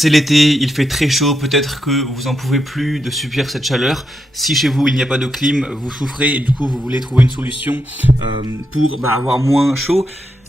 C'est l'été, il fait très chaud, peut-être que vous en pouvez plus de subir cette chaleur. Si chez vous il n'y a pas de clim, vous souffrez et du coup vous voulez trouver une solution pour avoir moins chaud.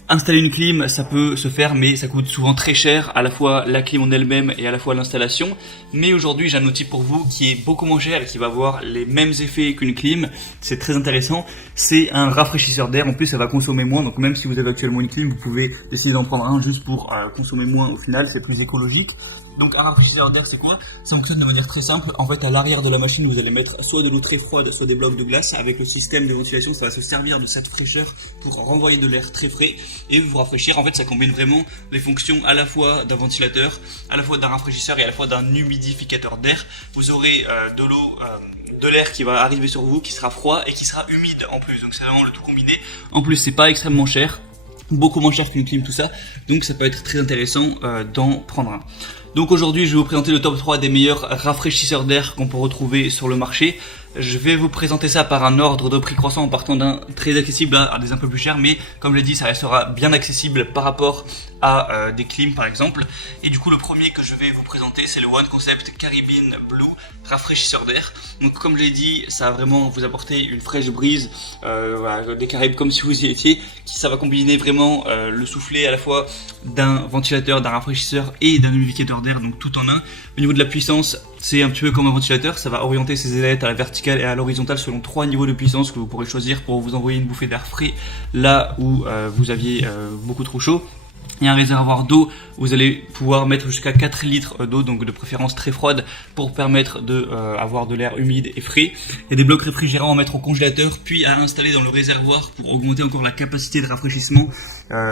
Installer une clim, ça peut se faire, mais ça coûte souvent très cher, à la fois la clim en elle-même et à la fois l'installation. Mais aujourd'hui, j'ai un outil pour vous qui est beaucoup moins cher et qui va avoir les mêmes effets qu'une clim. C'est très intéressant. C'est un rafraîchisseur d'air. En plus, ça va consommer moins. Donc même si vous avez actuellement une clim, vous pouvez décider d'en prendre un juste pour consommer moins au final. C'est plus écologique. Donc un rafraîchisseur d'air, c'est quoi? Ça fonctionne de manière très simple. En fait, à l'arrière de la machine, vous allez mettre soit de l'eau très froide, soit des blocs de glace. Avec le système de ventilation, ça va se servir de cette fraîcheur pour renvoyer de l'air très frais et vous rafraîchir. En fait, ça combine vraiment les fonctions à la fois d'un ventilateur, à la fois d'un rafraîchisseur et à la fois d'un humidificateur d'air. Vous aurez de l'eau, de l'air qui va arriver sur vous, qui sera froid et qui sera humide en plus. Donc c'est vraiment le tout combiné. En plus, c'est pas extrêmement cher, beaucoup moins cher qu'une clim, tout ça. Donc ça peut être très intéressant d'en prendre un. Donc aujourd'hui, je vais vous présenter le top 3 des meilleurs rafraîchisseurs d'air qu'on peut retrouver sur le marché. Je vais vous présenter ça par un ordre de prix croissant en partant d'un très accessible à des un peu plus chers, mais comme je l'ai dit, ça restera bien accessible par rapport à des clims par exemple. Et du coup, le premier que je vais vous présenter, c'est le One Concept Caribbean Blue rafraîchisseur d'air. Donc comme je l'ai dit, ça va vraiment vous apporter une fraîche brise des Caraïbes comme si vous y étiez. Ça va combiner vraiment le soufflet à la fois d'un ventilateur, d'un rafraîchisseur et d'un humidificateur d'air, donc tout en un. Au niveau de la puissance, c'est un petit peu comme un ventilateur, ça va orienter ses ailettes à la verticale et à l'horizontale selon 3 niveaux de puissance que vous pourrez choisir pour vous envoyer une bouffée d'air frais là où vous aviez beaucoup trop chaud. Il y a un réservoir d'eau, vous allez pouvoir mettre jusqu'à 4 litres d'eau, donc de préférence très froide, pour permettre d'avoir de l'air humide et frais. Il y a des blocs réfrigérants à mettre au congélateur, puis à installer dans le réservoir pour augmenter encore la capacité de rafraîchissement,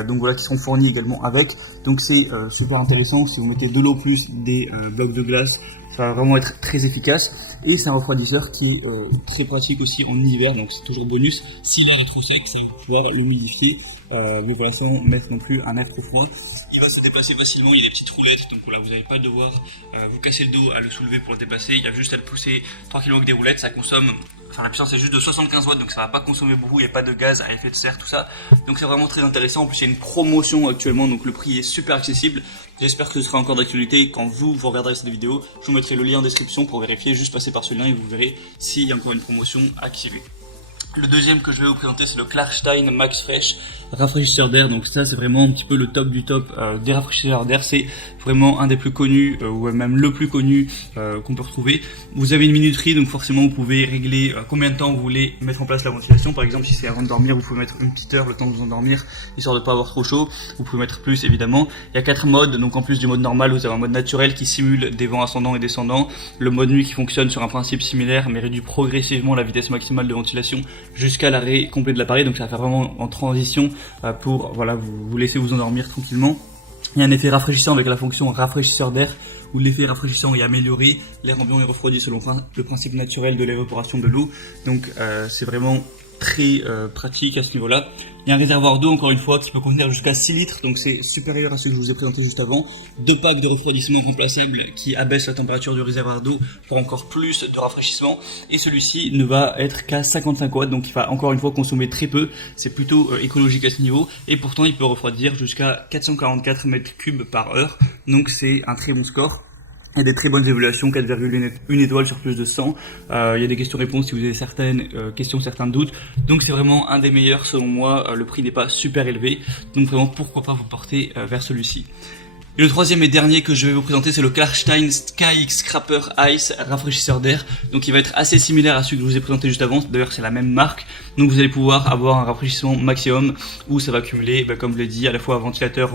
donc voilà, qui seront fournis également avec. Donc c'est super intéressant, si vous mettez de l'eau plus des blocs de glace, ça va vraiment être très efficace. Et c'est un refroidisseur qui est très pratique aussi en hiver, donc c'est toujours bonus. Si l'air est trop sec, ça va pouvoir l'humidifier, mais voilà, sans mettre non plus un air trop froid. Il va se déplacer facilement, il y a des petites roulettes, donc voilà, vous n'allez pas devoir vous casser le dos à le soulever pour le déplacer. Il y a juste à le pousser tranquillement avec des roulettes, ça consomme, enfin la puissance est juste de 75 watts, donc ça va pas consommer beaucoup, il n'y a pas de gaz à effet de serre, tout ça. Donc c'est vraiment très intéressant, en plus il y a une promotion actuellement, donc le prix est super accessible. J'espère que ce sera encore d'actualité quand vous regarderez cette vidéo. Je vous mettrai le lien en description pour vérifier, juste passer par ce lien et vous verrez s'il y a encore une promotion activée. Le deuxième que je vais vous présenter, c'est le Klarstein Max Fresh rafraîchisseur d'air. Donc ça, c'est vraiment un petit peu le top du top des rafraîchisseurs d'air. C'est vraiment un des plus connus ou même le plus connu qu'on peut retrouver. Vous avez une minuterie, donc forcément vous pouvez régler combien de temps vous voulez mettre en place la ventilation. Par exemple, si c'est avant de dormir, vous pouvez mettre une petite heure le temps de vous endormir, histoire de ne pas avoir trop chaud. Vous pouvez mettre plus évidemment. Il y a 4 modes, donc en plus du mode normal, vous avez un mode naturel qui simule des vents ascendants et descendants. Le mode nuit qui fonctionne sur un principe similaire mais réduit progressivement la vitesse maximale de ventilation jusqu'à l'arrêt complet de l'appareil. Donc ça va faire vraiment en transition pour voilà, vous laisser vous endormir tranquillement. Il y a un effet rafraîchissant avec la fonction rafraîchisseur d'air où l'effet rafraîchissant est amélioré, l'air ambiant est refroidi selon le principe naturel de l'évaporation de l'eau. Donc c'est vraiment très pratique à ce niveau-là. Il y a un réservoir d'eau, encore une fois, qui peut contenir jusqu'à 6 litres, donc c'est supérieur à ce que je vous ai présenté juste avant. 2 packs de refroidissement remplaçables qui abaissent la température du réservoir d'eau pour encore plus de rafraîchissement. Et celui-ci ne va être qu'à 55 watts, donc il va encore une fois consommer très peu. C'est plutôt écologique à ce niveau. Et pourtant, il peut refroidir jusqu'à 444 mètres cubes par heure. Donc c'est un très bon score. Il y a des très bonnes évaluations, 4,1 étoiles sur plus de 100. Il y a des questions-réponses si vous avez certaines questions, certains doutes. Donc c'est vraiment un des meilleurs selon moi. Le prix n'est pas super élevé. Donc vraiment, pourquoi pas vous porter vers celui-ci. Et le troisième et dernier que je vais vous présenter, c'est le Klarstein Sky Scraper Ice rafraîchisseur d'air. Donc il va être assez similaire à celui que je vous ai présenté juste avant. D'ailleurs c'est la même marque. Donc vous allez pouvoir avoir un rafraîchissement maximum où ça va cumuler, comme je l'ai dit, à la fois ventilateur,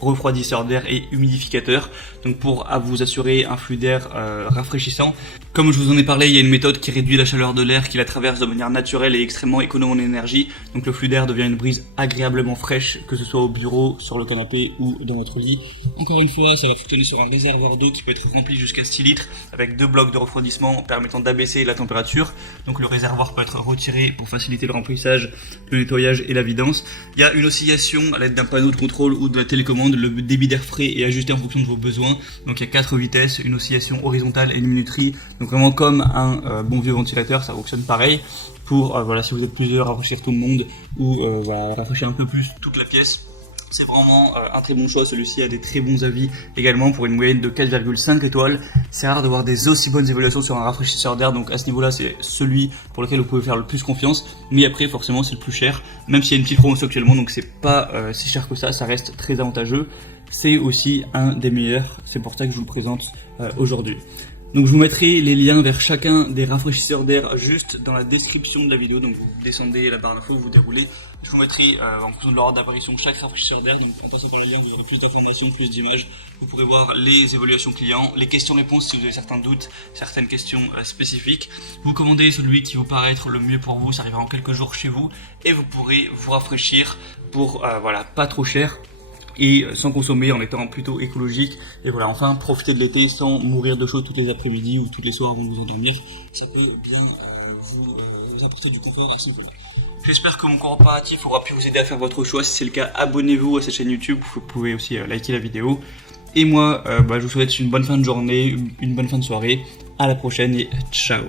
refroidisseur d'air et humidificateur. Donc pour vous assurer un flux d'air rafraîchissant. Comme je vous en ai parlé, il y a une méthode qui réduit la chaleur de l'air, qui la traverse de manière naturelle et extrêmement économe en énergie. Donc le flux d'air devient une brise agréablement fraîche, que ce soit au bureau, sur le canapé ou dans votre lit. Encore une fois, ça va fonctionner sur un réservoir d'eau qui peut être rempli jusqu'à 6 litres avec 2 blocs de refroidissement permettant d'abaisser la température. Donc le réservoir peut être retiré pour faciliter le remplissage, le nettoyage et la vidance. Il y a une oscillation à l'aide d'un panneau de contrôle ou de la télécommande. Le débit d'air frais est ajusté en fonction de vos besoins. Donc il y a 4 vitesses, une oscillation horizontale et une minuterie. Donc vraiment comme un bon vieux ventilateur, ça fonctionne pareil. Pour voilà, si vous êtes plusieurs, rafraîchir tout le monde ou voilà, rafraîchir un peu plus toute la pièce. C'est vraiment un très bon choix, celui-ci a des très bons avis également pour une moyenne de 4,5 étoiles. C'est rare de voir des aussi bonnes évaluations sur un rafraîchisseur d'air, donc à ce niveau-là c'est celui pour lequel vous pouvez faire le plus confiance. Mais après forcément c'est le plus cher, même s'il y a une petite promotion actuellement, donc c'est pas si cher que ça reste très avantageux. C'est aussi un des meilleurs, c'est pour ça que je vous le présente aujourd'hui. Donc je vous mettrai les liens vers chacun des rafraîchisseurs d'air juste dans la description de la vidéo, donc vous descendez la barre d'infos, vous déroulez. Je vous mettrai en fonction de l'ordre d'apparition chaque rafraîchisseur d'air, donc en passant par les liens vous aurez plus d'informations, plus d'images. Vous pourrez voir les évaluations clients, les questions-réponses si vous avez certains doutes, certaines questions spécifiques. Vous commandez celui qui vous paraît être le mieux pour vous, ça arrivera en quelques jours chez vous et vous pourrez vous rafraîchir pour voilà, pas trop cher et sans consommer, en étant plutôt écologique. Et voilà, enfin profiter de l'été sans mourir de chaud toutes les après-midi ou tous les soirs avant de vous endormir. Ça peut bien vous apporter du confort à ce niveau-là. J'espère que mon comparatif aura pu vous aider à faire votre choix. Si c'est le cas, abonnez-vous à cette chaîne YouTube. Vous pouvez aussi liker la vidéo. Et moi, je vous souhaite une bonne fin de journée, une bonne fin de soirée. À la prochaine et ciao.